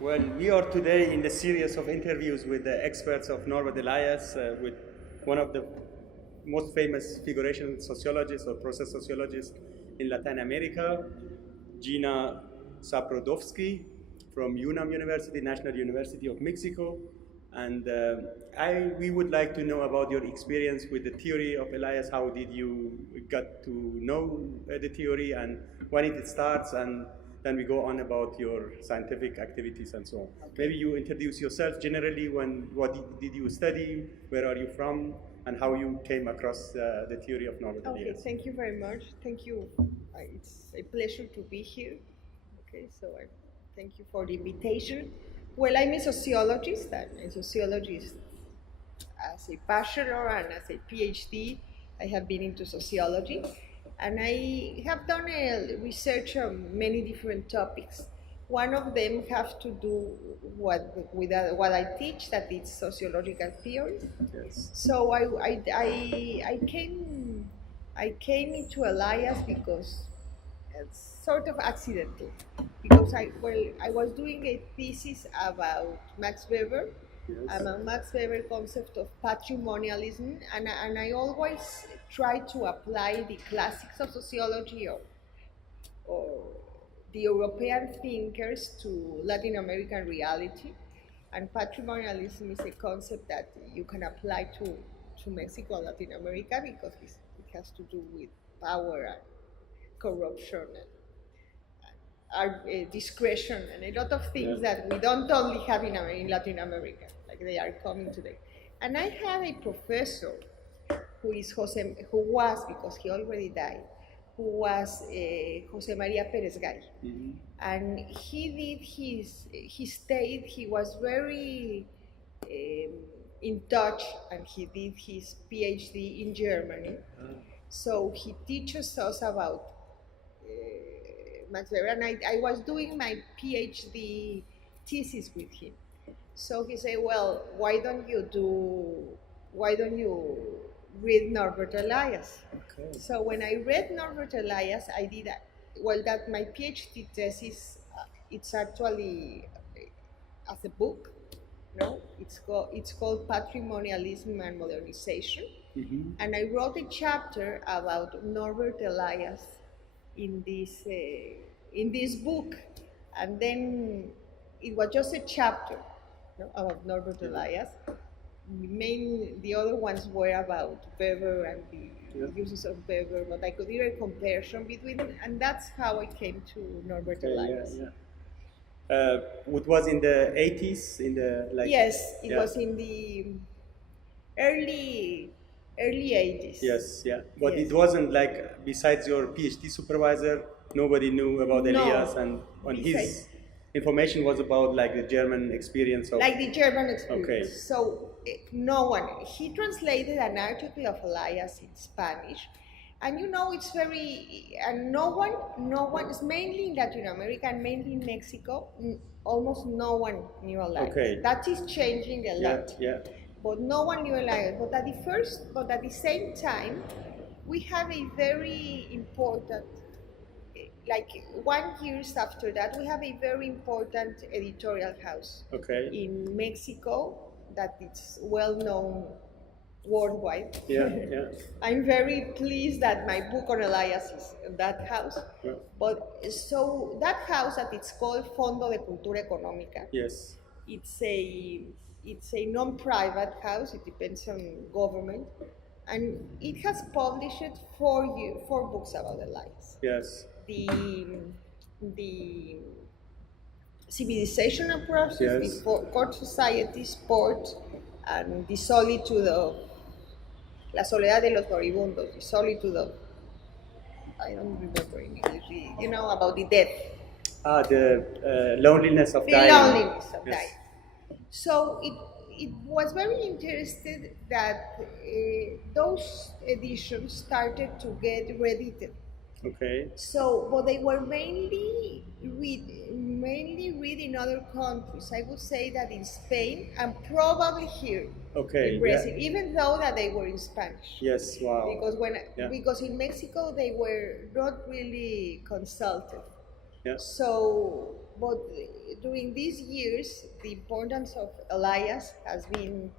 Well, we are today in the series of interviews with the experts of Norbert Elias, with one of the most famous figuration sociologists or process sociologists in Latin America, Gina Zabludovsky from UNAM University, National University of Mexico. And we would like to know about your experience with the theory of Elias. How did you get to know the theory and when it starts, and then we go on about your scientific activities and so on. Okay. Maybe you introduce yourself generally. What did you study? Where are you from? And how you came across the theory of Norbert Elias. Okay, thank you very much. Thank you. It's a pleasure to be here. Okay, so thank you for the invitation. Well, I'm a sociologist. I'm a sociologist as a bachelor and as a PhD. I have been into sociology, and I have done a research on many different topics. One of them have to do with what I teach, that is sociological theory. Yes. So I came into Elias because it's sort of accidental, because I was doing a thesis about Max Weber. Yes. About Max Weber concept of patrimonialism, and I always try to apply the classics of sociology or the European thinkers to Latin American reality. And patrimonialism is a concept that you can apply to Mexico and Latin America, because it has to do with power and corruption and discretion and a lot of things that we don't only have in Latin America, like they are coming today. And I had a professor who was, because he already died, who was José María Pérez Gay. Mm-hmm. And he stayed, he was very in touch, and he did his PhD in Germany. So he teaches us about Max Weber, and I was doing my PhD thesis with him. So he said, well, why don't you read Norbert Elias? Okay. So when I read Norbert Elias, I did that. Well, that my PhD thesis, it's actually as a book. No, it's called Patrimonialism and Modernization. Mm-hmm. And I wrote a chapter about Norbert Elias in this book, and then it was just a chapter, about Norbert Elias. The other ones were about Weber and the uses of Weber, but I could do a comparison between them, and that's how I came to Norbert Elias. It was in the 80s, Yes, it was in the early 80s. Yes, yeah. But it wasn't like, besides your PhD supervisor, nobody knew about Elias, and his information was about like the German experience of... Like the German experience. Okay. So no one, he translated an article of Elias in Spanish, and it's very, and no one, it's mainly in Latin America and mainly in Mexico, almost no one knew Elias. Okay. That is changing a lot. Yeah. But no one knew Elias. But at the same time, we have a very important, like 1 year after that, we have a very important editorial house in Mexico that is well known worldwide. Yeah. I'm very pleased that my book on Elias is in that house. Yeah. But so that house, that it's called Fondo de Cultura Económica. Yes. It's a non-private house. It depends on government, and it has published 4 books about Elias. Yes. The civilizational process, yes. The court society, sport, and the solitude of la soledad de los moribundos, the solitude of, I don't remember in English, about the death. The loneliness of dying. The loneliness of dying. So it was very interesting that those editions started to get reedited. Okay. So, but they were mainly read in other countries. I would say that in Spain and probably here in Brazil, even though that they were in Spanish. Yes, wow. Because in Mexico they were not really consulted. Yeah. So, but during these years, the importance of Elias has been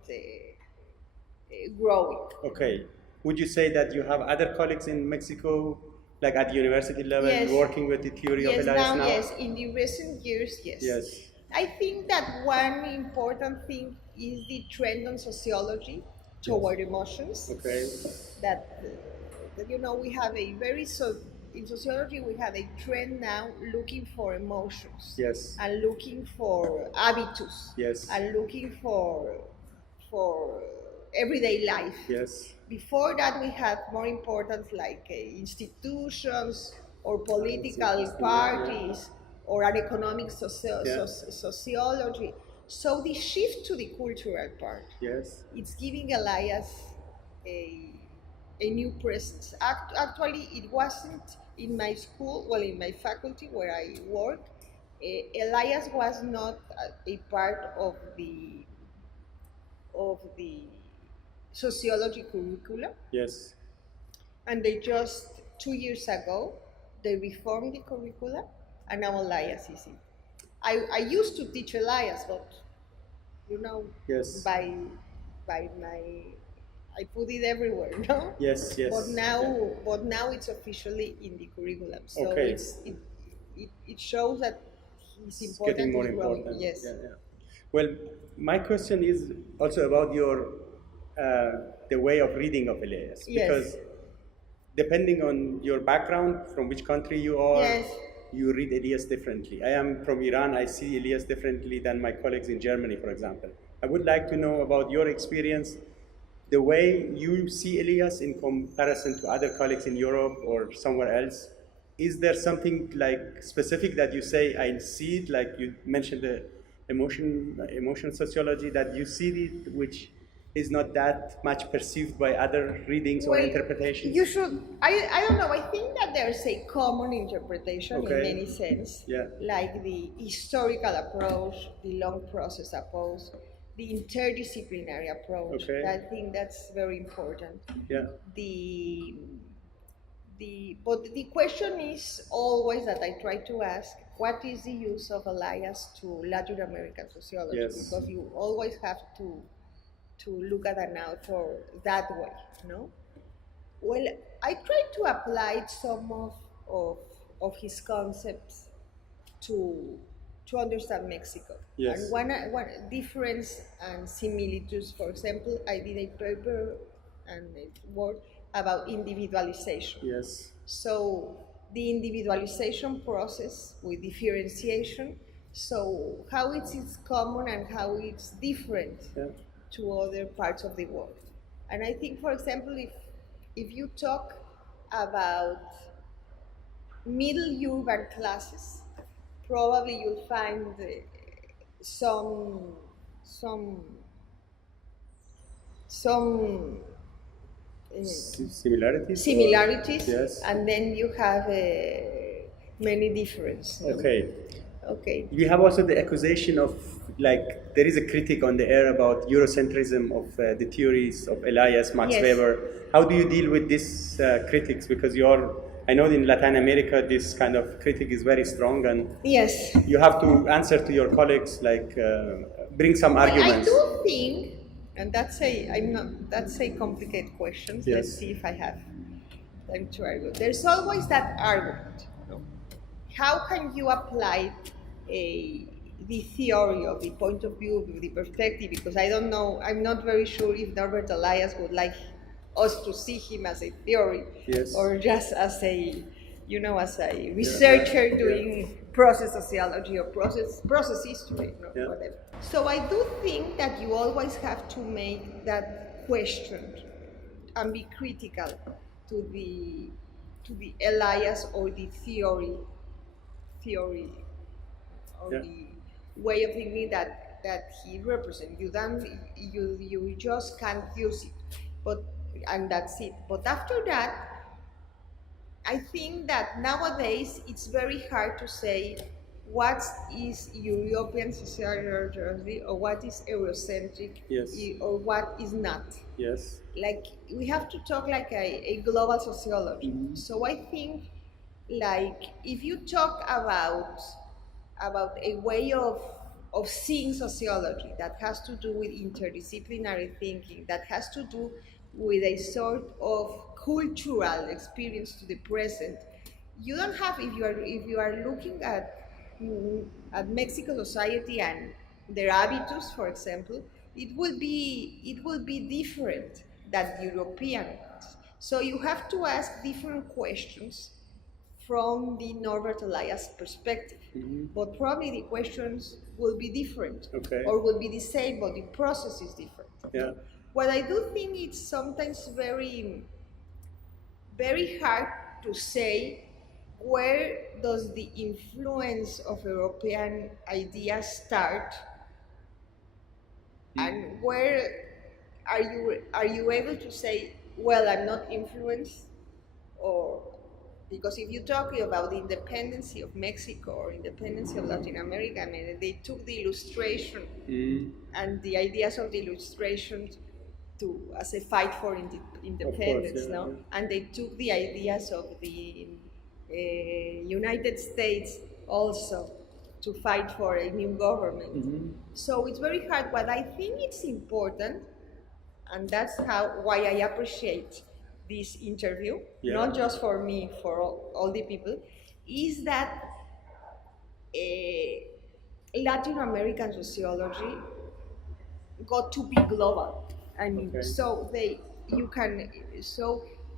growing. Okay. Would you say that you have other colleagues in Mexico, like at the university level, Yes. working with the theory of Yes, Elias now? yes, in the recent years, yes. Yes. I think that one important thing is the trend on sociology toward emotions. Okay. That we have a in sociology we have a trend now looking for emotions. Yes. And looking for habitus. Yes. And looking for everyday life. Yes. Before that, we had more importance like institutions or political parties or an economic sociology. So the shift to the cultural part, Yes. it's giving Elias a new presence. Actually, it wasn't in my school, well, in my faculty where I work. Elias was not a part of the sociology curricula. Yes. And they just 2 years ago, they reformed the curricula, and now Elias is it. I used to teach Elias, but Yes. by my I put it everywhere, no? Yes. Yes. But now it's officially in the curriculum. So Okay. it shows that it's important. It's getting more growing. important. Yes. Yeah, yeah. Well, my question is also about your the way of reading of Elias, Yes. because depending on your background, from which country you are, Yes. you read Elias differently. I am from Iran. I see Elias differently than my colleagues in Germany, for example. I would like to know about your experience, the way you see Elias in comparison to other colleagues in Europe or somewhere else. Is there something like specific that you say, I see it, like you mentioned the emotion sociology, that you see it, which is not that much perceived by other readings or interpretations? You should, I don't know, I think that there's a common interpretation in any sense, Yeah. like the historical approach, the long process approach, the interdisciplinary approach. Okay. I think that's very important. Yeah. But the question is always that I try to ask, what is the use of Elias to Latin American sociology? Yes. Because you always have to look at an author that way, no? Well, I try to apply some of his concepts to understand Mexico. Yes. And one difference and similitudes, for example, I did a paper and a work about individualization. Yes. So the individualization process with differentiation, so how it's common and how it's different to other parts of the world. And I think, for example, if you talk about middle urban classes, probably you'll find some similarities. Yes. And then you have many differences. Okay. We have also the accusation of, like, there is a critic on the air about Eurocentrism of the theories of Elias, Max Weber. How do you deal with these critics? Because I know in Latin America this kind of critic is very strong, and you have to answer to your colleagues, like bring some arguments. I do think, and that's a complicated question. Yes. Let's see if I have time to argue. There's always that argument. How can you apply the theory of the point of view, of the perspective? Because I don't know, I'm not very sure if Norbert Elias would like us to see him as a theory, or just as a researcher doing process sociology or process history, whatever. So I do think that you always have to make that question and be critical to the Elias or the theory or the way of thinking that he represents. You just can't use it, and that's it. But after that, I think that nowadays it's very hard to say what is European sociology or what is Eurocentric, or what is not. Yes. Like, we have to talk like a global sociology. Mm-hmm. So I think like if you talk about a way of seeing sociology that has to do with interdisciplinary thinking, that has to do with a sort of cultural experience to the present, you don't have, if you are looking at Mexican society and their habitus, for example, it will be different than European ones. So you have to ask different questions from the Norbert Elias perspective. Mm-hmm. But probably the questions will be different, Okay. or will be the same, but the process is different. Yeah. What I do think it's sometimes very, very hard to say where does the influence of European ideas start, and where are you able to say, well, I'm not influenced, or because if you're talking about the independence of Mexico or independence of Latin America, I mean, they took the illustration and the ideas of the illustration as a fight for independence, course, yeah, no? yeah. And they took the ideas of the United States also to fight for a new government. Mm-hmm. So it's very hard. What I think it's important, and that's why I appreciate this interview, Yeah. not just for me, for all the people, is that Latin American sociology got to be global. I mean, Okay.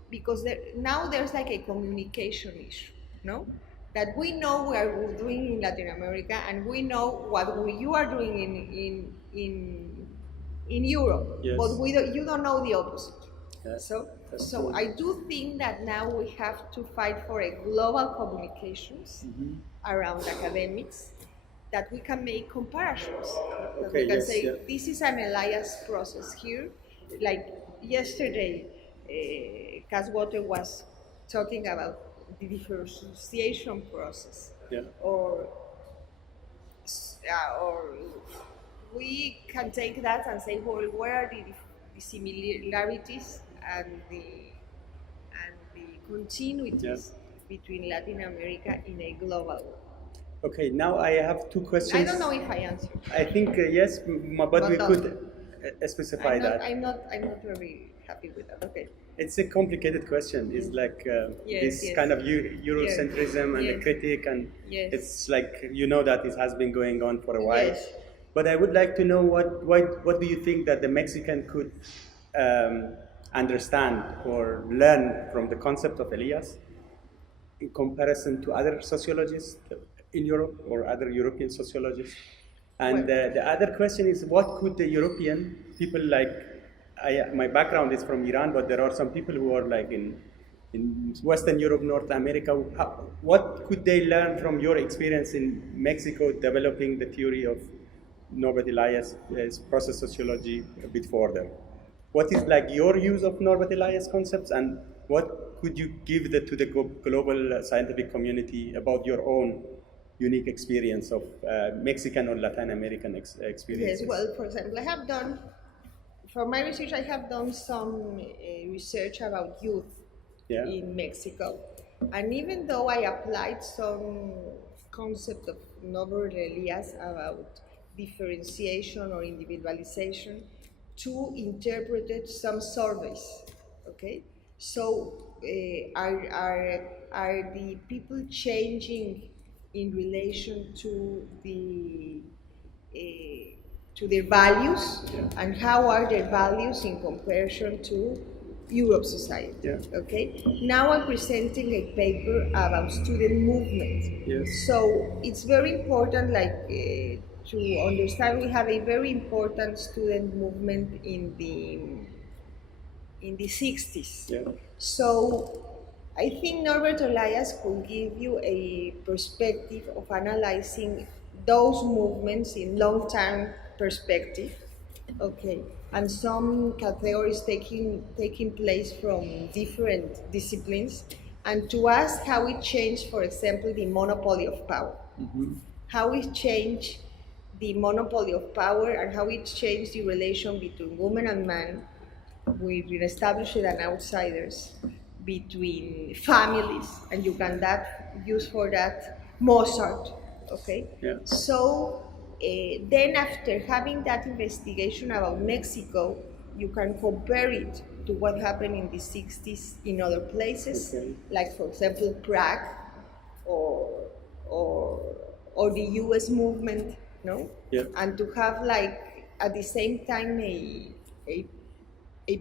because now there's like a communication issue, no? That we know what we're doing in Latin America, and we know what you are doing in Europe, Yes. but you don't know the opposite. Yes, So that's true. I do think that now we have to fight for a global communications around academics, that we can make comparisons. That Okay, we can yes, say, yeah. this is an Elias process here. Like yesterday, Caswater was talking about the differentiation process. Yeah. Or we can take that and say, well, where are the similarities and the continuities between Latin America in a global world? Okay, now I have two questions. I don't know if I answered. I think yes, but we no. could specify that. I'm not very happy with that. Okay. It's a complicated question. It's like this kind of Eurocentrism and the critique, and it's like that it has been going on for a while. Yes. But I would like to know what do you think that the Mexican could understand or learn from the concept of Elias in comparison to other sociologists in Europe or other European sociologists? And the other question is, what could the European people like? My background is from Iran, but there are some people who are like in Western Europe, North America. What could they learn from your experience in Mexico developing the theory of Norbert Elias' process sociology a bit further? What is like your use of Norbert Elias concepts, and what could you give to the global scientific community about your own unique experience of Mexican or Latin American experiences? Yes, well, for example, for my research, I have done some research about youth in Mexico. And even though I applied some concept of Norbert Elias about differentiation or individualization to interpret some surveys, okay? So are the people changing in relation to their values, and how are their values in comparison to Europe society? Yeah. Okay. Now I'm presenting a paper about student movement. Yes. So it's very important, to understand we have a very important student movement in the 60s. Yeah. So I think Norbert Elias could give you a perspective of analyzing those movements in long-term perspective, okay, and some categories taking place from different disciplines, and to ask how it changed, for example, the monopoly of power, how it changed the monopoly of power, and how it changed the relation between women and men, with established and outsiders, between families, and you can use for that Mozart, okay? Yeah. So then after having that investigation about Mexico, you can compare it to what happened in the 60s in other places, okay. like for example Prague or the US movement, no? Yeah. And to have like at the same time a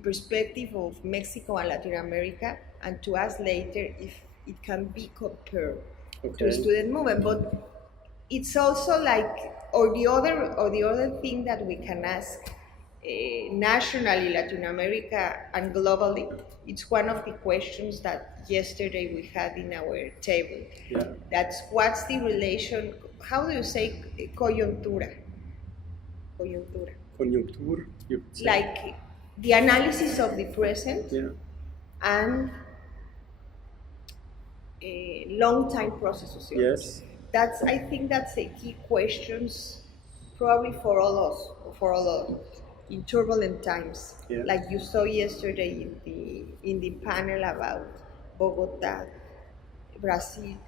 perspective of Mexico and Latin America, and to ask later if it can be compared to a student movement. But it's also like, or the other thing that we can ask nationally, Latin America and globally, it's one of the questions that yesterday we had in our table. Yeah. That's what's the relation, how do you say coyuntura? Coyuntura. Conjuncture, you say. Like the analysis of the present, yeah. and a long-time process sociology. Yes. I think that's the key questions probably for all of us in turbulent times. Yeah. Like you saw yesterday in the panel about Bogota, Brazil,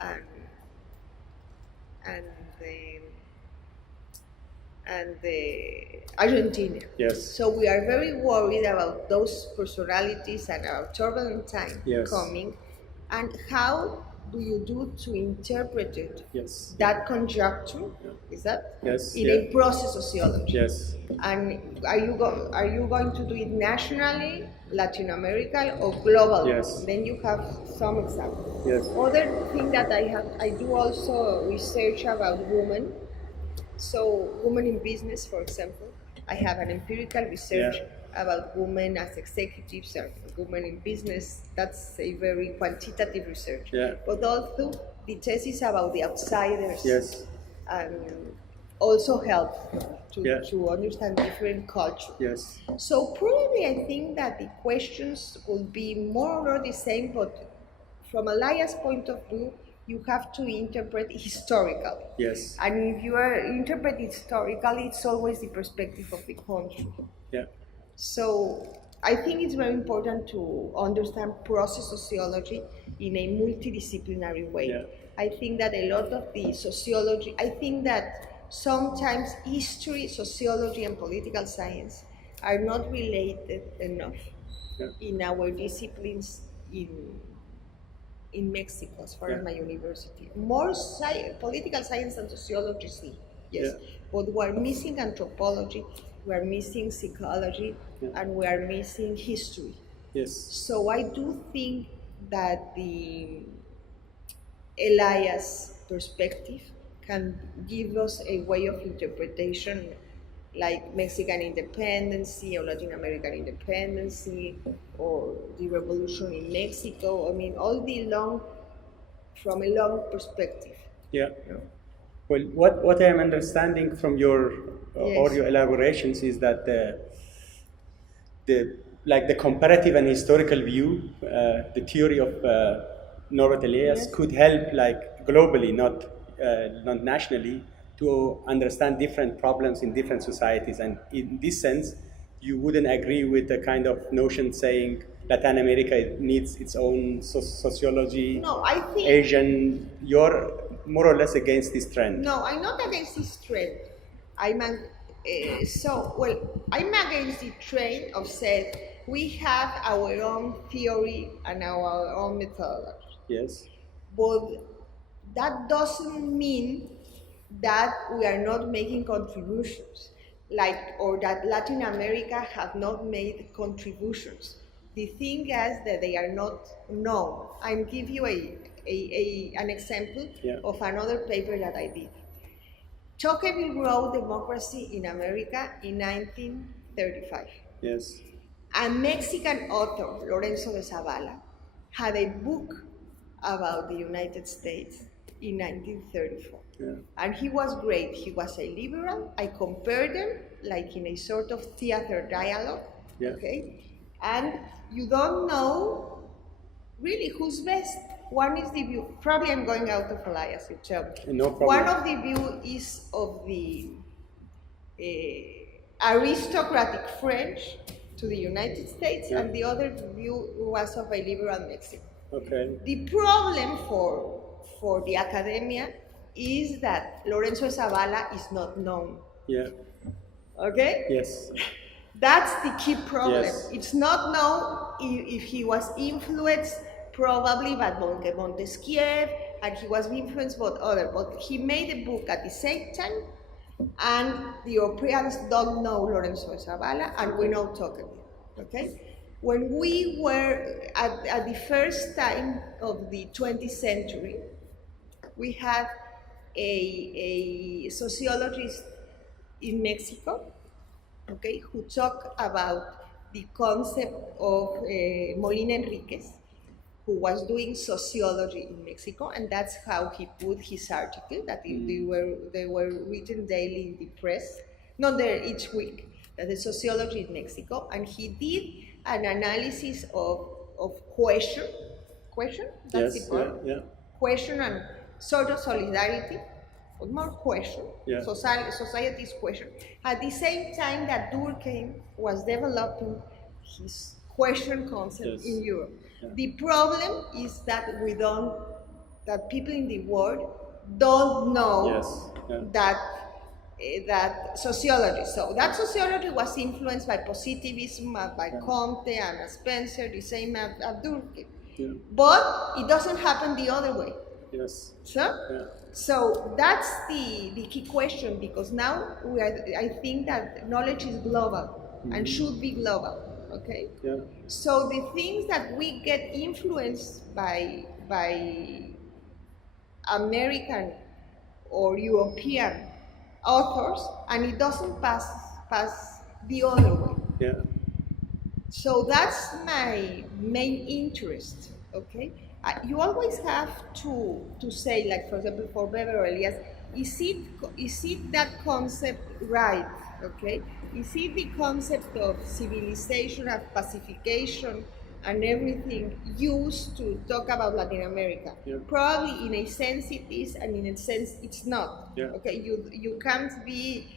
and Argentina. Yes. So we are very worried about those personalities and our turbulent time yes. coming, and how do you do to interpret it? Yes. That conjuncture, yeah. is that? Yes. In yeah. a process sociology. Yes. And are you going to do it nationally, Latin America, or global? Yes. Then you have some examples. Yes. Other thing that I do also research about women. So women in business, for example, I have an empirical research about women as executives or women in business. That's a very quantitative research. Yeah. But also the thesis about the outsiders. Yes. Also help to understand different cultures. Yes. So probably I think that the questions will be more or less the same, but from Elias' point of view, you have to interpret historically. Yes. And if you interpret historically, it's always the perspective of the country. Yeah. So I think it's very important to understand process sociology in a multidisciplinary way. Yeah. I think that a lot of the sociology, I think that sometimes history, sociology, and political science are not related enough in our disciplines in Mexico, as far as my university. More political science and sociology, yes. But we're missing anthropology, we're missing psychology, and we are missing history. Yes. So I do think that the Elias perspective can give us a way of interpretation, like Mexican independence or Latin American independence or the revolution in Mexico. I mean, all from a long perspective. Yeah. Well, what I am understanding from your or your elaborations is that the comparative and historical view, the theory of Norbert Elias could help globally, not nationally, to understand different problems in different societies. And in this sense, you wouldn't agree with the kind of notion saying Latin America needs its own sociology. No, I think Asian. You're more or less against this trend. No, I'm not against this trend. I'm against the trend of saying we have our own theory and our own methodology. Yes. But that doesn't mean that we are not making contributions, or that Latin America have not made contributions. The thing is that they are not known. I'll give you an example of another paper that I did. Tocqueville wrote Democracy in America in 1935. Yes. A Mexican author, Lorenzo de Zavala, had a book about the United States in 1934. Yeah. And he was great. He was a liberal. I compared them in a sort of theater dialogue. Yeah. Okay? And you don't know really who's best. One is the view, probably I'm going out of Elias, you tell me. No problem. One of the view is of the aristocratic French to the United States, and the other view was of a liberal Mexico. Okay. The problem for the academia is that Lorenzo Zavala is not known. Yeah. Okay? Yes. That's the key problem. Yes. It's not known if he was influenced probably by Montesquieu, and he was influenced by others, but he made a book at the same time, and the Europeans don't know Lorenzo Zavala, and we know talking. Okay? When we were at the first time of the 20th century, we had a sociologist in Mexico, okay, who talked about the concept of Molina Enriquez, who was doing sociology in Mexico, and that's how he put his article, that they were written daily in the press, not there each week, that the sociology in Mexico, and he did an analysis of question, that's the point, question and sort of solidarity, but more question, society's question. At the same time that Durkheim was developing his question concept in Europe. Yeah. The problem is that that people in the world don't know that sociology. So that sociology was influenced by positivism, by Comte and Spencer, the same as Durkheim. Yeah. But it doesn't happen the other way. Yes. So that's the key question, because now I think that knowledge is global and should be global. Okay. Yeah. So the things that we get influenced by American or European authors, and it doesn't pass the other way. Yeah. So that's my main interest. Okay. You always have to say, like for example, for Weber or Elias, is it that concept right? Okay. Is it the concept of civilization, of pacification, and everything used to talk about Latin America? Yeah. Probably in a sense it is, and in a sense it's not. Yeah. Okay, you can't be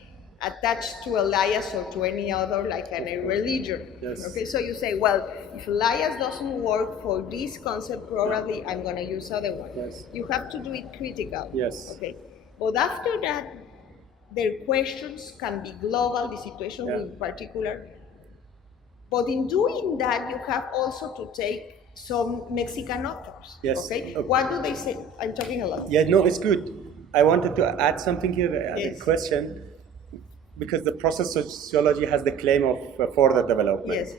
attached to Elias or to any other like a religion. Yes. Okay, so you say, well, if Elias doesn't work for this concept, probably I'm going to use other one. Yes. You have to do it critical. Yes. Okay, but after that, their questions can be global, the situation in particular. But in doing that, you have also to take some Mexican authors. Yes. Okay? What do they say? I'm talking a lot. Yeah, no, it's good. I wanted to add something here, a question, because the process sociology has the claim of further development. Yes.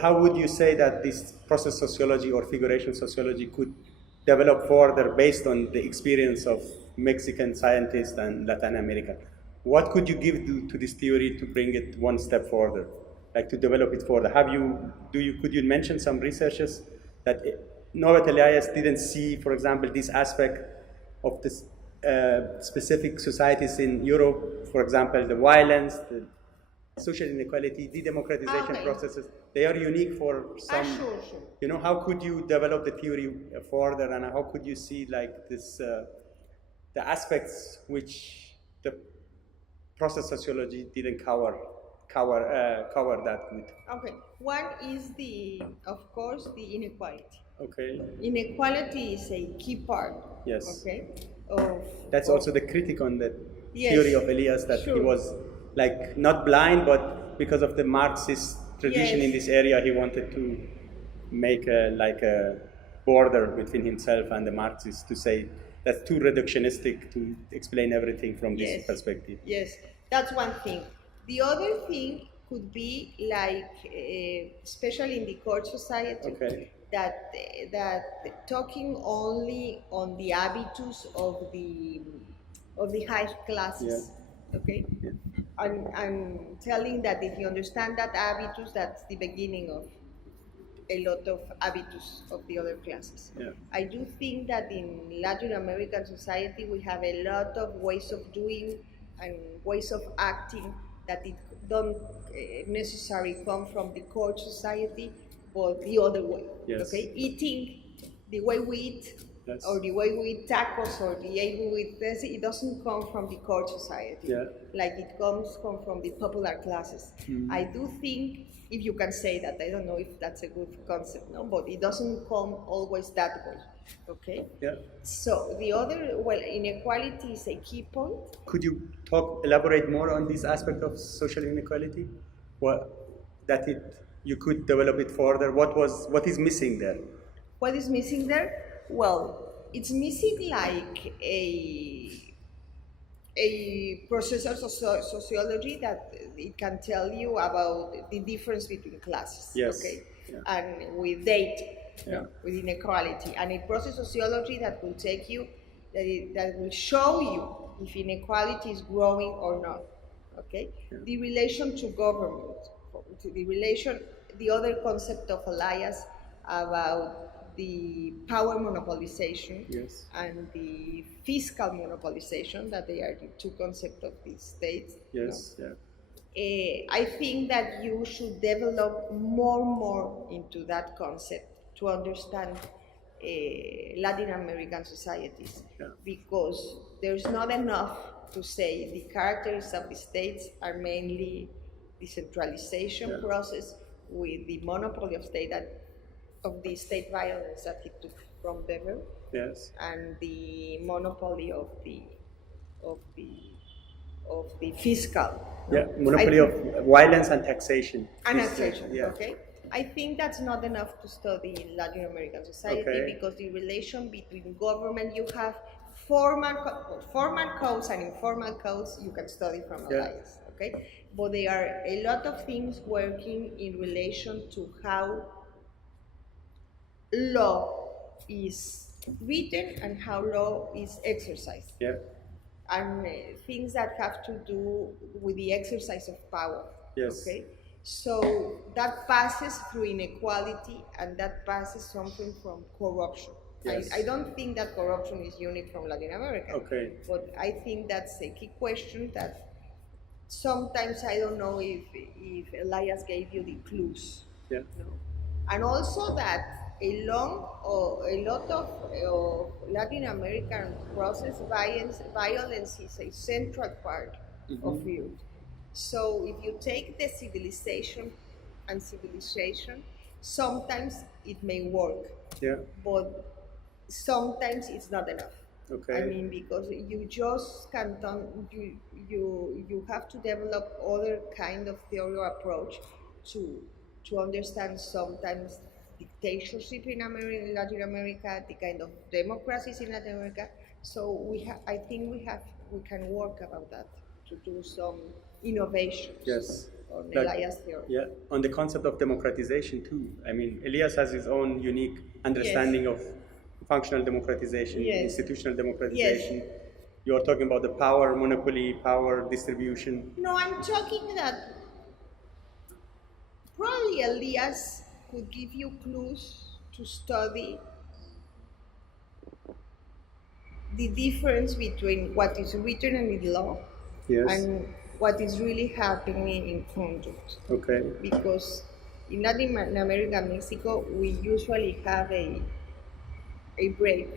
How would you say that this process sociology or figuration sociology could develop further based on the experience of Mexican scientists and Latin America? What could you give to this theory to bring it one step further, like to develop it further? Could you mention some researchers that Norbert Elias didn't see, for example, this aspect of this specific societies in Europe, for example, the violence, the social inequality, the democratization processes, they are unique for some. Sure. You know, how could you develop the theory further, and how could you see like this, the aspects which the process sociology didn't cover that good? Okay, one is of course, the inequality. Okay. Inequality is a key part. Yes. Okay. That's also the critic on the theory of Elias, that he was like not blind, but because of the Marxist tradition in this area, he wanted to make a border between himself and the Marxists, to say that's too reductionistic to explain everything from this perspective. Yes, that's one thing. The other thing could be like, especially in the court society, that talking only on the habitus of the high classes, and telling that if you understand that habitus, that's the beginning of a lot of habitus of the other classes. Yeah. I do think that in Latin American society we have a lot of ways of doing and ways of acting that it don't necessarily come from the court society, but the other way. Yes. Okay, eating, the way we eat, Yes. or the way we eat tacos, or the way we eat this, it doesn't come from the court society. Yeah. Like it comes from the popular classes. I do think, if you can say that, I don't know if that's a good concept, no, but it doesn't come always that way. Okay? Yeah. So the other, well, inequality is a key point. Could you elaborate more on this aspect of social inequality? You could develop it further. What is missing there? What is missing there? Well, it's missing like a process of sociology that it can tell you about the difference between classes. Yes. Okay. Yeah. And with data. Yeah. With inequality, and a process sociology that will take you, that will show you if inequality is growing or not. Okay, Yeah. the relation to government, the other concept of Elias about the power monopolization, Yes. and the fiscal monopolization, that they are the two concepts of the states. Yes. Yeah. I think that you should develop more into that concept to understand Latin American societies, Yeah. because there's not enough to say the characteristics of the states are mainly the centralization Yeah. process with the monopoly of the state violence that he took from Bevel, Yes. and the monopoly of the fiscal. Yeah. Monopoly of violence and taxation. Annexation, Yeah. okay? I think that's not enough to study in Latin American society, Okay. because the relation between government, you have formal codes and informal codes you can study from Yeah. Elias, okay? But there are a lot of things working in relation to how law is written and how law is exercised. Yeah. And things that have to do with the exercise of power. Yes. Okay, so that passes through inequality, and that passes something from corruption. Yes. I don't think that corruption is unique from Latin America. Okay. But I think that's a key question that sometimes I don't know if Elias gave you the clues. Yeah. No. And also that a lot of Latin American process violence is a central part of youth. So if you take the civilization, sometimes it may work, Yeah. but sometimes it's not enough. Okay. I mean, because you just can't, you have to develop other kind of theory or approach to understand sometimes dictatorship in Latin America, the kind of democracies in Latin America. So I think we can work about that to do some innovations. Yes. On Like- Elias theory. Yeah, on the concept of democratization too. I mean, Elias has his own unique understanding of functional democratization, Yes. institutional democratization. You are talking about the power monopoly, power distribution. No, I'm talking that probably Elias could give you clues to study the difference between what is written in the law Yes. and what is really happening in conduct. Okay. Because in Latin America and Mexico, we usually have a break,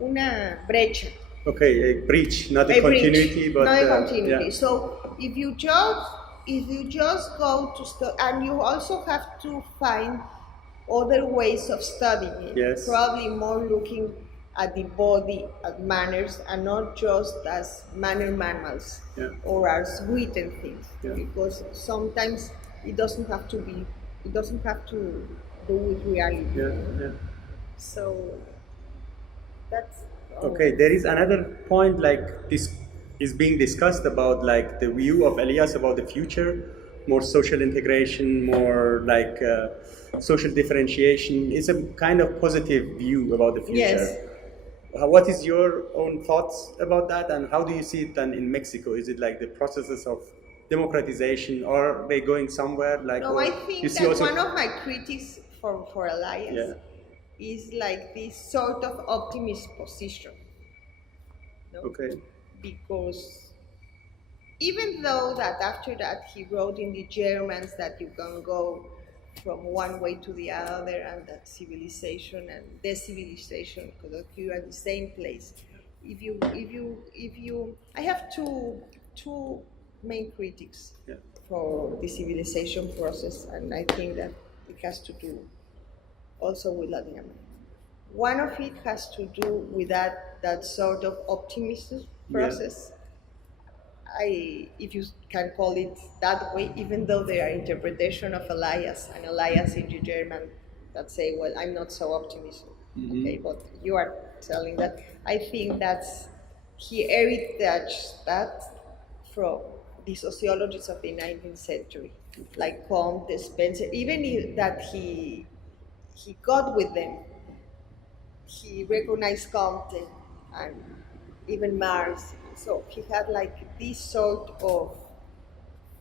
una brecha. Okay, a breach, not a A breach, continuity, but not a continuity. yeah. So if you just go to study, and you also have to find other ways of studying it. Yes. Probably more looking at the body, at manners, and not just as manner manuals, Yeah. or as written things. Yeah. Because sometimes it doesn't have to do with reality. Yeah, yeah. So that's Okay, there is another point like this is being discussed about like the view of Elias about the future, more social integration, more like social differentiation. It's a kind of positive view about the future. Yes. What is your own thoughts about that, and how do you see it then in Mexico? Is it like the processes of democratization, or are they going somewhere like? No, or I think you see that also- one of my critics for Elias Yeah. is like this sort of optimist position. No? Okay. Because even though that after that he wrote in the Germans that you can go from one way to the other, and that civilization and decivilization could occur at the same place. I have two main critics for the civilization process, and I think that it has to do also with Latin America. One of it has to do with that sort of optimism process. If you can call it that way, even though there are interpretation of Elias and Elias in the German that say, well, I'm not so optimistic. Okay, but you are telling that. I think that's he heritages that from the sociologists of the 19th century, like Comte, Spencer, even that he got with them. He recognized Comte and even Marx. So he had like this sort of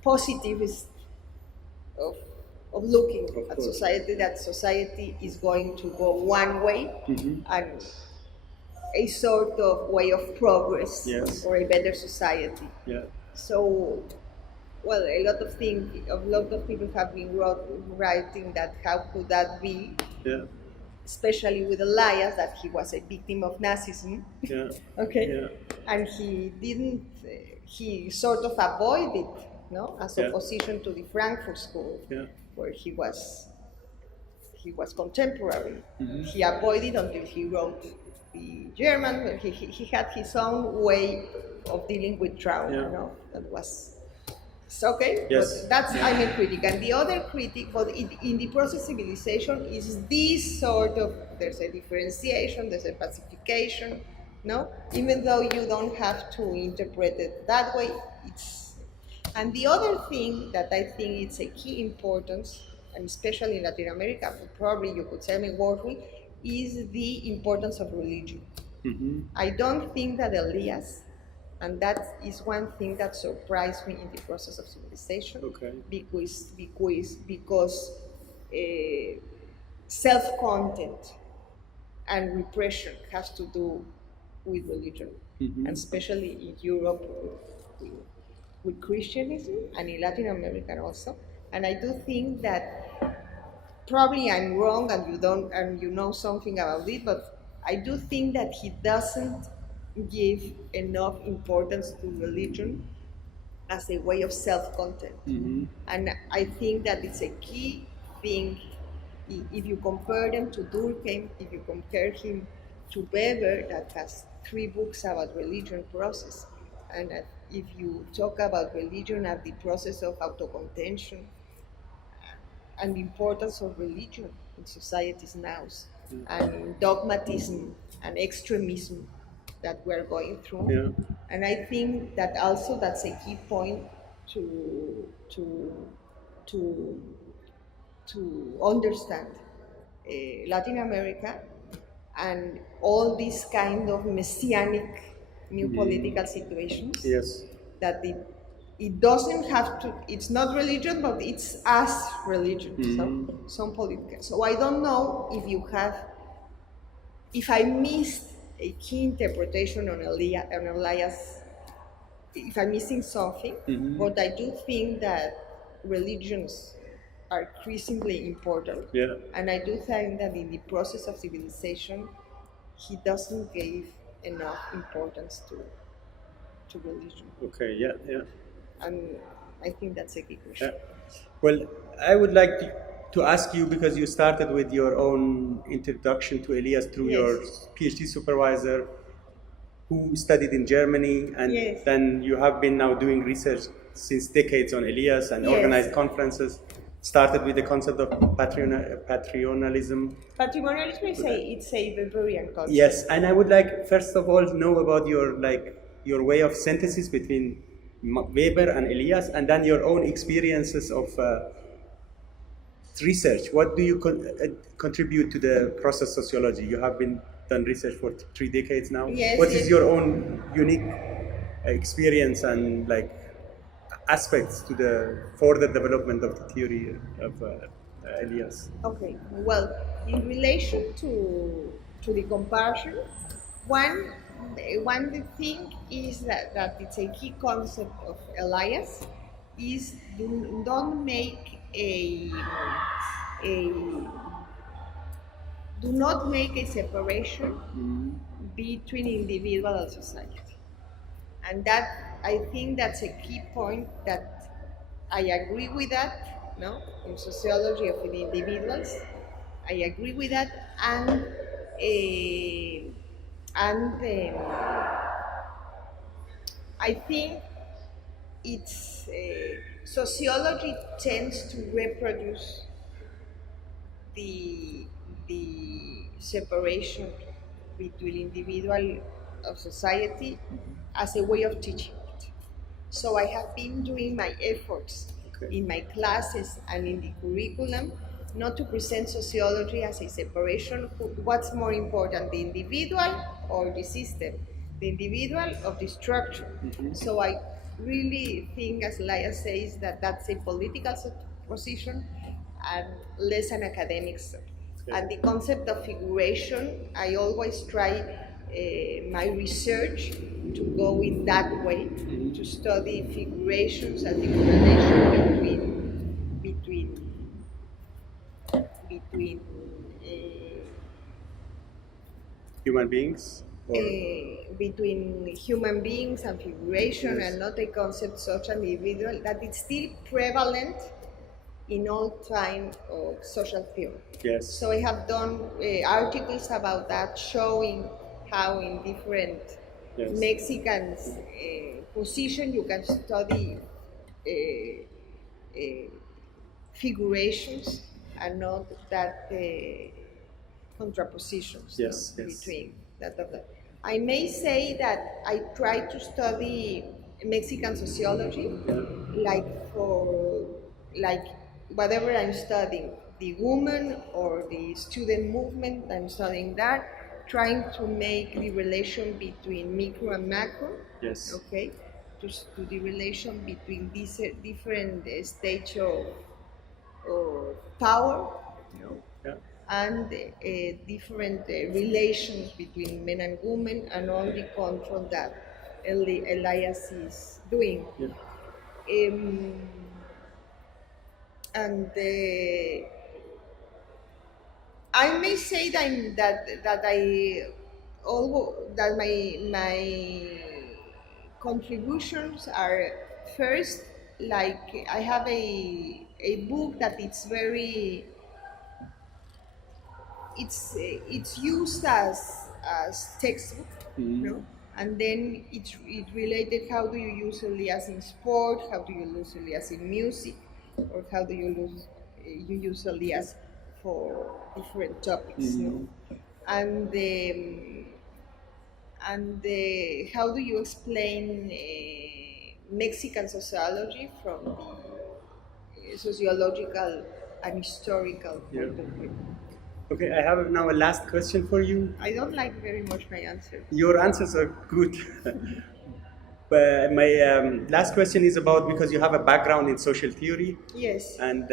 positivist of looking at society, that society is going to go one way and a sort of way of progress or a better society. So, well, a lot of people have been writing that how could that be? Especially with Elias, that he was a victim of Nazism. And he didn't. He sort of avoided, as opposition to the Frankfurt School, where he was contemporary. He avoided until he wrote the German, where he had his own way of dealing with trauma. That was. It's okay, but that's I'm a critic. And the other critic, but in the process civilization, is this sort of, there's a differentiation, there's a pacification, even though you don't have to interpret it that way. And the other thing that I think it's a key importance, and especially in Latin America, probably you could say me worldly, is the importance of religion. I don't think that Elias, and that is one thing that surprised me in the process of civilization, because self-content and repression has to do with religion, and especially in Europe with Christianism, and in Latin America also. And I do think that probably I'm wrong, and you know something about it, but I do think that he doesn't give enough importance to religion as a way of self-content. And I think that it's a key thing. If you compare them to Durkheim, if you compare him to Weber, that has 3 books about religion process, and if you talk about religion as the process of autocontention and the importance of religion in societies now, and dogmatism and extremism that we're going through, and I think that also that's a key point to understand Latin America and all these kind of messianic new political situations. That it doesn't have to. It's not religion, but it's as religion. So some political. So I don't know if I missed a key interpretation on Elias, if I'm missing something, but I do think that religions are increasingly important. And I do think that in the process of civilization, he doesn't give enough importance to religion. And I think that's a key question. Well, I would like to ask you, because you started with your own introduction to Elias through your PhD supervisor, who studied in Germany, and then you have been now doing research since decades on Elias and organized conferences. Started with the concept of patrimonialism. Patrimonialism it's a Weberian concept. Yes, and I would like first of all know about your way of synthesis between Weber and Elias, and then your own experiences of research. What do you contribute to the process sociology? You have been done research for 3 decades now. What is your own unique experience and aspects to the further development of the theory of Elias? Okay, well, in relation to the comparison, one one thing is that it's a key concept of Elias is don't make a do not make a separation between individual and society. And that, I think that's a key point that I agree with that, no? In sociology of the individuals, I agree with that, and I think it's sociology tends to reproduce the separation between individual of society as a way of teaching it. So I have been doing my efforts in my classes and in the curriculum not to present sociology as a separation. What's more important, the individual or the system? The individual of the structure. So I really think, as Elias says, that that's a political position and less an academic. And the concept of figuration, I always try my research to go in that way, to study figurations and the correlation between human beings? Between human beings and figuration, and not a concept such an individual, that it's still prevalent in all time of social theory. Yes. So I have done articles about that, showing how in different Mexicans' position you can study figurations and not that contrapositions between that of that. I may say that I try to study Mexican sociology, like whatever I'm studying, the woman or the student movement, I'm studying that, trying to make the relation between micro and macro, okay, to the relation between these different stages of power, and different relations between men and women, and all the control that Elias is doing. And I may say that my contributions are first, like I have a book that it's used as textbook, and then it's related. How do you use Elias in sport? How do you use Elias in music? Or how do you use Elias for different topics? And how do you explain Mexican sociology from the sociological and historical point of view? Okay, I have now a last question for you. I don't like very much my answer. Your answers are good. But my last question is about, because you have a background in social theory. Yes. And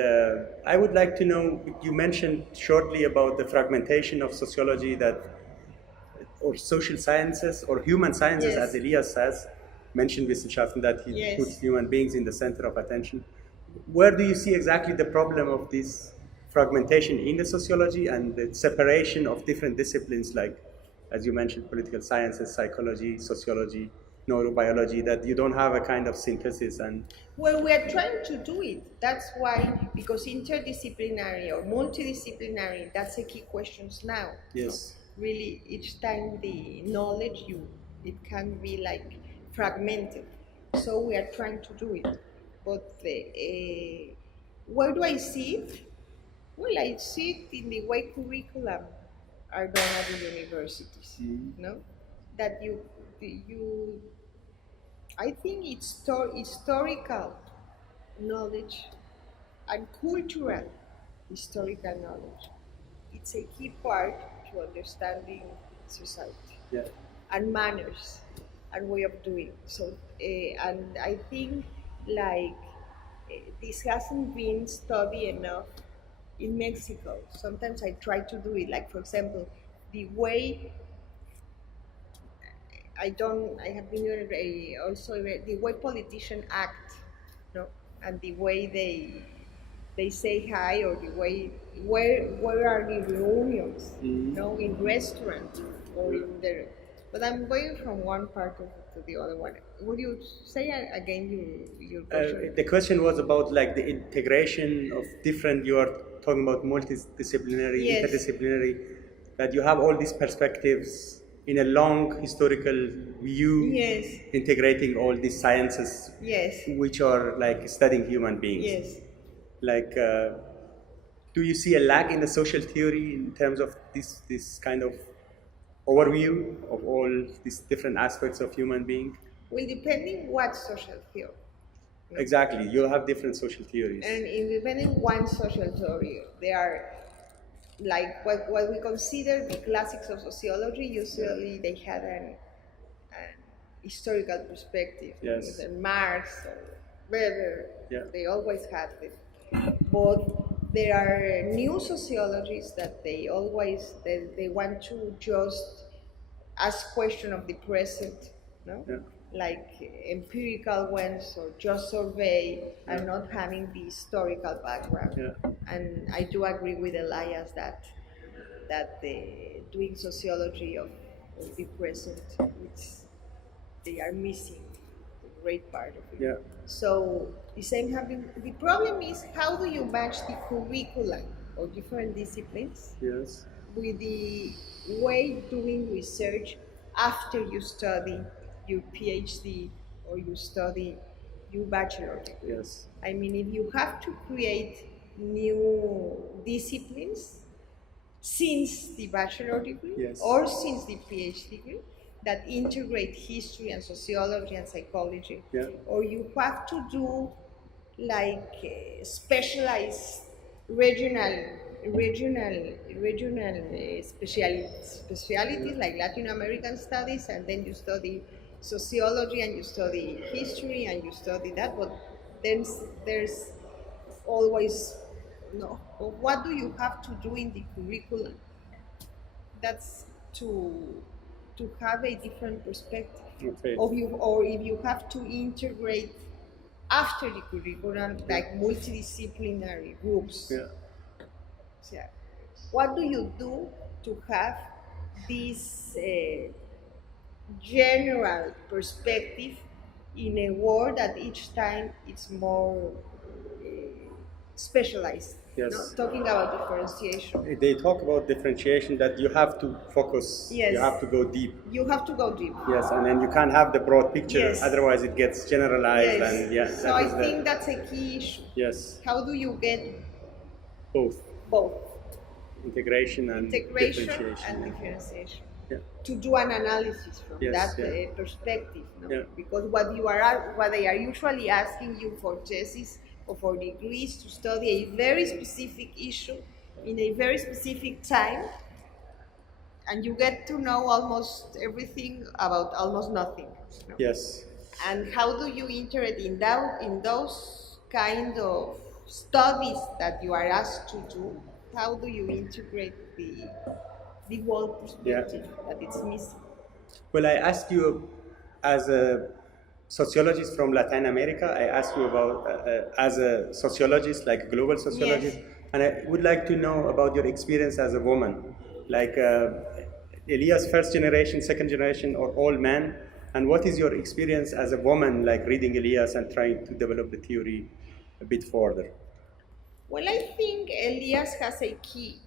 I would like to know, you mentioned shortly about the fragmentation of sociology or social sciences, or human sciences, as Elias says, mentioned Wissenschaften, that he puts human beings in the center of attention. Where do you see exactly the problem of this fragmentation in the sociology and the separation of different disciplines, like, as you mentioned, political sciences, psychology, sociology, neurobiology, that you don't have a kind of synthesis? And well, we are trying to do it. That's why, because interdisciplinary or multidisciplinary, that's the key questions now. Yes. Really, each time the knowledge it can be like fragmented. So we are trying to do it. But where do I see it? Well, I see it in the way curriculum are done at the universities. No, that you I think it's historical knowledge and cultural historical knowledge. It's a key part to understanding society and manners and way of doing. So, and I think this hasn't been studied enough in Mexico. Sometimes I try to do it, like, for example, the way I have been also the way politicians act, no, and the way they say hi, or the way where are the reunions, no, in restaurants or in the. But I'm going from one part to the other one. Would you say again your question? The question was about like the integration of different. You are talking about multidisciplinary, Yes. interdisciplinary, that you have all these perspectives in a long historical view, Yes. integrating all these sciences, Yes. which are like studying human beings. Yes. Like, do you see a lag in the social theory in terms of this kind of overview of all these different aspects of human being? Well, depending what social theory. No? Exactly, you have different social theories. And in depending one social theory, they are like what we consider the classics of sociology. Usually they had an historical perspective. Yes. Marx or Weber, Yeah. they always had it. But there are new sociologists that they want to just ask question of the present, no? Yeah. Like empirical ones, or just survey, and not having the historical background. Yeah. And I do agree with Elias that doing sociology of the present, they are missing a great part of it. Yeah. So the same happening. The problem is, how do you match the curricula of different disciplines Yes. with the way doing research after you study your PhD or you study your bachelor degree? Yes. I mean, if you have to create new disciplines since the bachelor degree, Yes. or since the PhD degree, that integrate history and sociology and psychology, Yeah. or you have to do like specialized regional specialities like Latin American studies, and then you study sociology and you study history and you study that. But then there's always no. But what do you have to do in the curriculum? That's to have a different perspective. Okay. Or if you have to integrate after the curriculum, like multidisciplinary groups. Yeah. Yeah. What do you do to have this general perspective in a world that each time it's more specialized? Yes. No? Talking about differentiation. They talk about differentiation, that you have to focus, Yes. you have to go deep. You have to go deep. Yes, and then you can't have the broad picture, Yes. otherwise it gets generalized. Yes. And yeah. So I think that's a key issue. Yes, How do you get both both integration and differentiation. and differentiation? Yeah. To do an analysis from Yes, that yeah. Perspective, no? Yeah. Because what they are usually asking you for thesis or for degrees to study a very specific issue in a very specific time, and you get to know almost everything about almost nothing. No? Yes. And how do you integrate in those kind of studies that you are asked to do? How do you integrate the world perspective that it's missing? Well, I asked you, as a sociologist from Latin America, I asked you about, as a sociologist, like global sociologist, Yes. and I would like to know about your experience as a woman. Like Elias, first generation, second generation, or all men, and what is your experience as a woman, like reading Elias and trying to develop the theory a bit further? Well, I think Elias has a key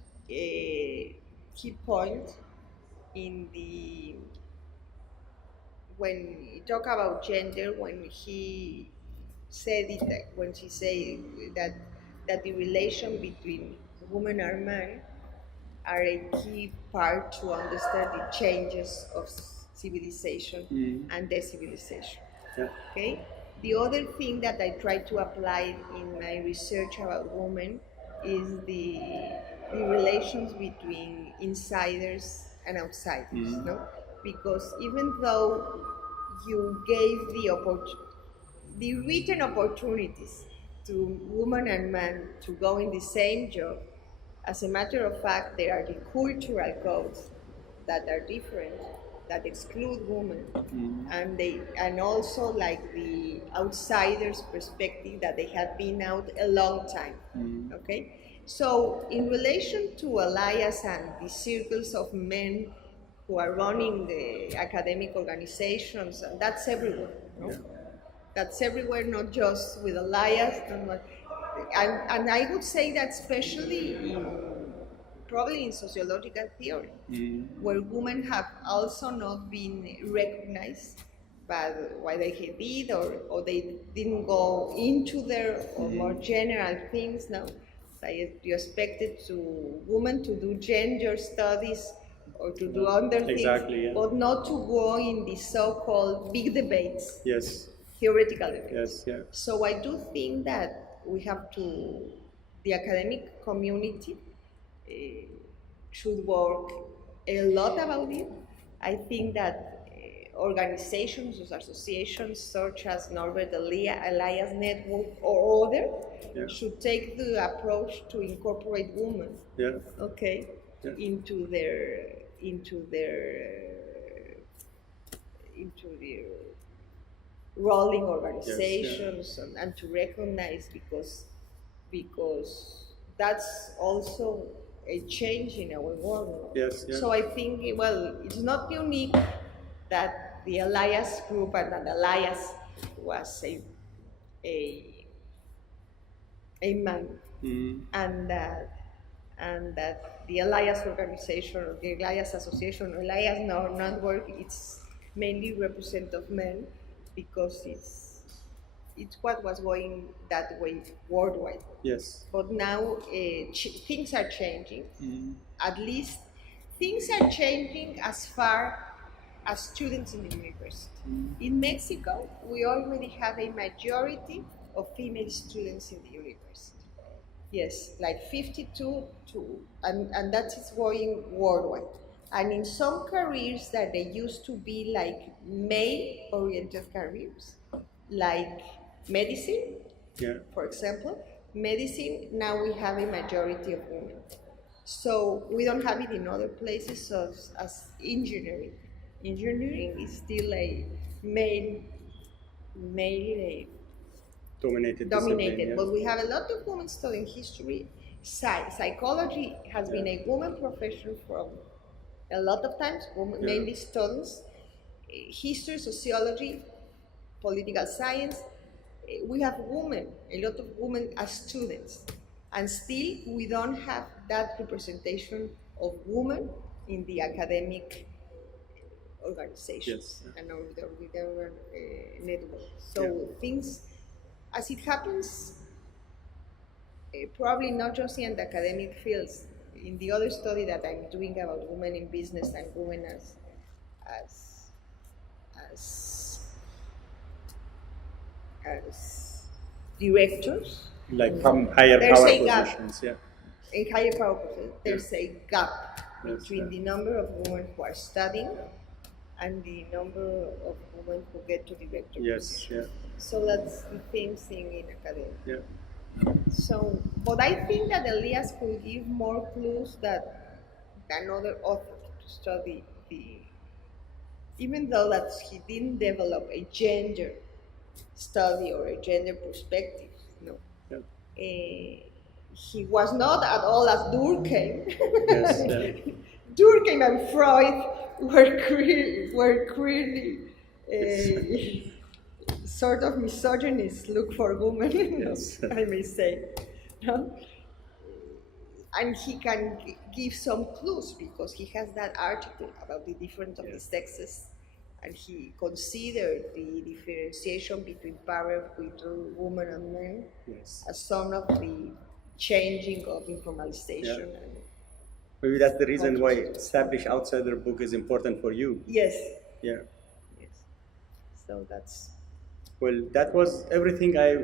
point in when he talk about gender, when he said that the relation between woman and man are a key part to understand the changes of civilization and decivilization. Yeah. Okay. The other thing that I try to apply in my research about women is the relations between insiders and outsiders. No? Because even though you gave the written opportunities to women and men to go in the same job, as a matter of fact, there are the cultural codes that are different, that exclude women, and also like the outsiders' perspective that they have been out a long time. Okay, so in relation to Elias and the circles of men who are running the academic organizations, and that's everywhere. No? That's everywhere, not just with Elias. And I would say that especially probably in sociological theory, where women have also not been recognized by what they did, or they didn't go into their or more general things now. Like you expected women to do gender studies or to do other things, but not to go in the so-called big debates. Theoretical debates. So I do think that we have to, the academic community should work a lot about it. I think that organizations or associations such as Norbert Elias Network or others should take the approach to incorporate women. Into their rolling organizations, and to recognize, because that's also a change in our world. So I think, well, it's not unique that the Elias group and that Elias was a man, and that the Elias organization or the Elias Association or Elias Network, it's mainly representative men, because it's what was going that way worldwide. But now things are changing. At least things are changing as far as students in the university. In Mexico, we already have a majority of female students in the university. Like 52 and that is going worldwide. And in some careers that they used to be like male-oriented careers, like medicine, for example, now we have a majority of women. So we don't have it in other places as engineering. Engineering is still a male dominated, but we have a lot of women studying history. Psychology has been a woman profession from a lot of times, mainly students. History, sociology, political science, we have a lot of women as students, and still we don't have that representation of women in the academic organizations and with our network. So things, as it happens, probably not just in the academic fields, in the other study that I'm doing about women in business and women as directors, like higher power positions. In higher power positions, there's a gap between the number of women who are studying and the number of women who get to director positions. So that's the same thing in academia. So, but I think that Elias could give more clues than other authors to study even though that he didn't develop a gender study or a gender perspective. He was not at all as Durkheim. Durkheim and Freud were clearly sort of misogynist look for women, I may say. And he can give some clues because he has that article about the difference of the sexes, and he considered the differentiation between power between women and men as some of the changing of informalization. And maybe that's the reason why Established Outsider book is important for you. So that's... Well, that was everything I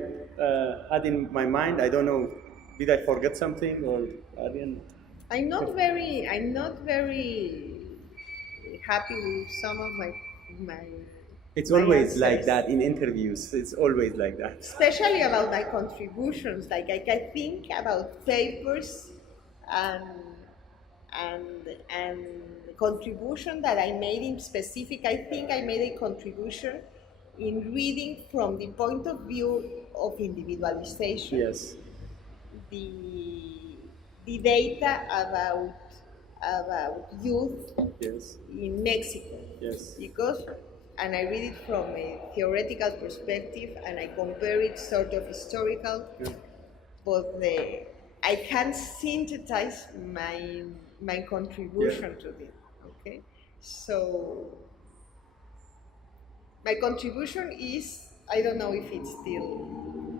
had in my mind. I don't know, did I forget something, or Ariane? I'm not very happy with some of my It's always answers. Like that in interviews. It's always like that. Especially about my contributions. Like I can think about papers and and the contribution that I made in specific, I think I made a contribution in reading from the point of view of individualization. Yes. The data about youth Yes. in Mexico. Yes. Because, and I read it from a theoretical perspective and I compare it sort of historical, Yeah. but I can synthesize my contribution to this. Okay, so my contribution is, I don't know if it's still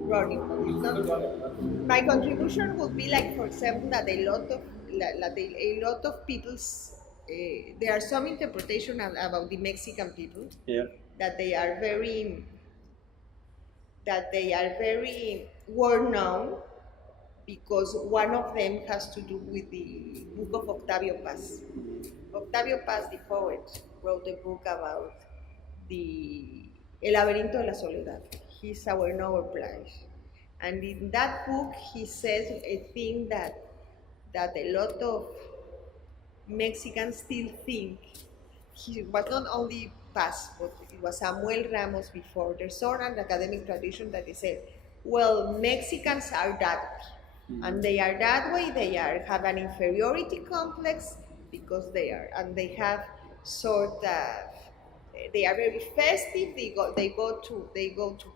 running, but it's not running. My contribution would be like, for example, that a lot of people's there are some interpretation about the Mexican people, Yeah. that they are very well known, because one of them has to do with the book of Octavio Paz. Octavio Paz, the poet, wrote a book about El laberinto de la soledad. He's our Nobel Prize. And in that book, he says a thing that a lot of Mexicans still think. He was not only Paz, but it was Samuel Ramos before. There's sort of an academic tradition that they said, well, Mexicans are that way. And they are that way, have an inferiority complex because they are, and they have sort of, they are very festive, they go to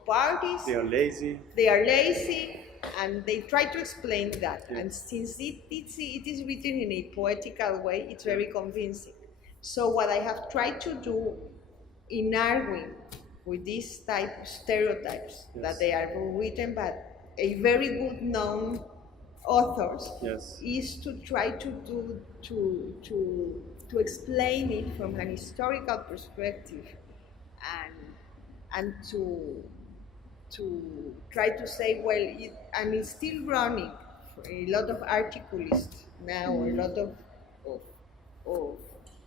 parties. They are lazy. They are lazy, and they try to explain that. Yeah. And since it is written in a poetical way, it's very convincing. So what I have tried to do in arguing with these type of stereotypes, yes, that they are written by a very good known authors, yes, is to try to explain it from an historical perspective, and to try to say, well, it's still running. A lot of articlists now, a lot of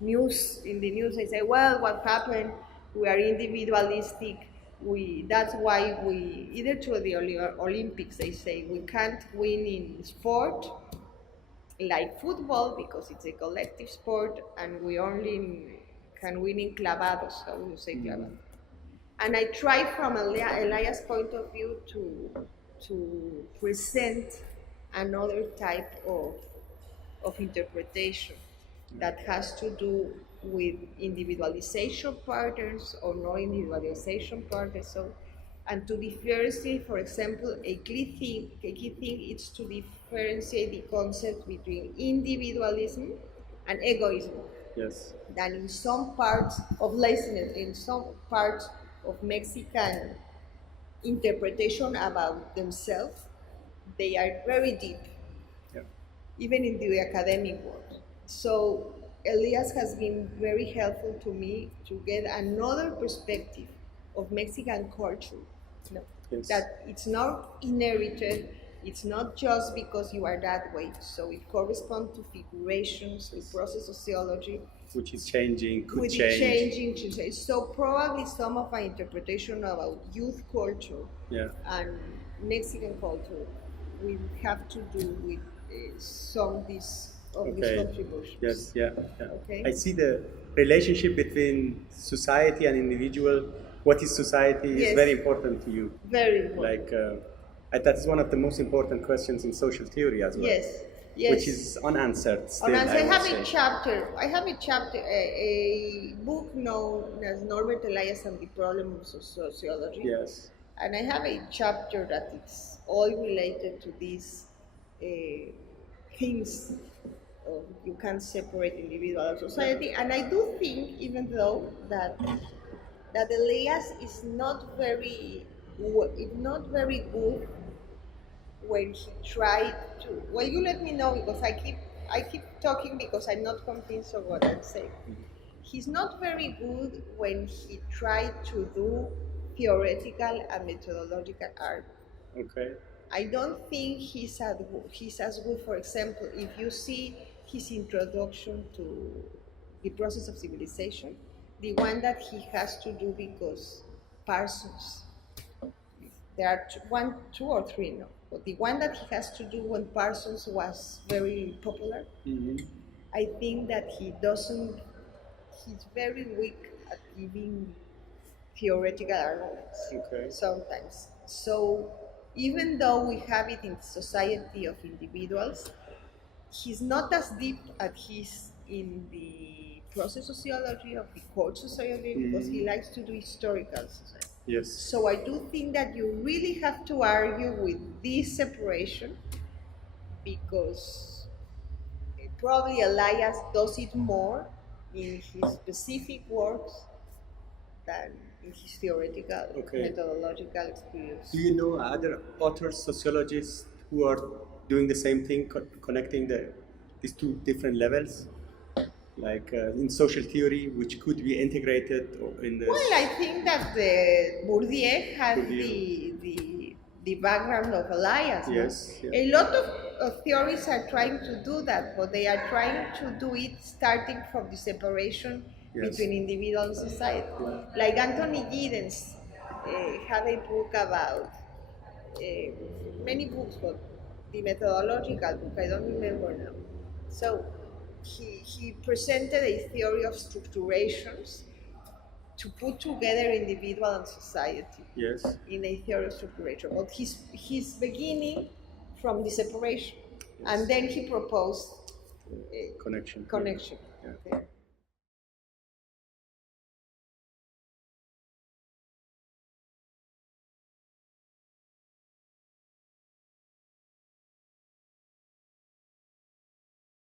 news, in the news, they say, well, what happened? We are individualistic. That's why we, either to the Olympics, they say, we can't win in sport like football because it's a collective sport, and we only can win in clavados. How do you say clavado? And I try from Elias' point of view to present another type of interpretation that has to do with individualization patterns or no individualization patterns. So, and to differentiate, for example, a key thing is to differentiate the concept between individualism and egoism. Yes. That in some parts of laziness, in some parts of Mexican interpretation about themselves, they are very deep, yeah, even in the academic world. So Elias has been very helpful to me to get another perspective of Mexican culture. You know, yes, that it's not inherited, it's not just because you are that way. So it corresponds to figurations, to process sociology, which is changing, could change. So probably some of my interpretation about youth culture, yeah, and Mexican culture will have to do with some of these contributions. Yes, yeah. Okay. I see the relationship between society and individual. What is society, yes, is very important to you. Very important. Like that's one of the most important questions in social theory as well. Yes. Yes. Which is unanswered still. I have a chapter, a book known as Norbert Elias and the Problem of Sociology. Yes. And I have a chapter that is all related to these things. You can't separate individual and society. And I do think, even though that Elias is not very good when he tried to, well, you let me know, because I keep talking because I'm not convinced of what I'm saying. He's not very good when he tried to do theoretical and methodological art. Okay. I don't think he's as good, for example, if you see his introduction to the process of civilization, the one that he has to do because Parsons, there are two or three, no, but the one that he has to do when Parsons was very popular, mm-hmm, I think that he's very weak at giving theoretical arguments sometimes. So even though we have it in the society of individuals, he's not as deep as he's in the process sociology of the court sociology because he likes to do historical society. Yes. So I do think that you really have to argue with this separation because probably Elias does it more in his specific works than in his theoretical, methodological experience. Do you know other authors, sociologists who are doing the same thing, connecting these two different levels? Like in social theory, which could be integrated in the... Well, I think that Bourdieu has the background of Elias. Yes. No? A lot of theories are trying to do that, but they are trying to do it starting from the separation between individual and society. Like Anthony Giddens had a book about, many books, but the methodological book, I don't remember now. So he presented a theory of structurations to put together individual and society in a theory of structuration. But he's beginning from the separation, and then he proposed connection. Yeah.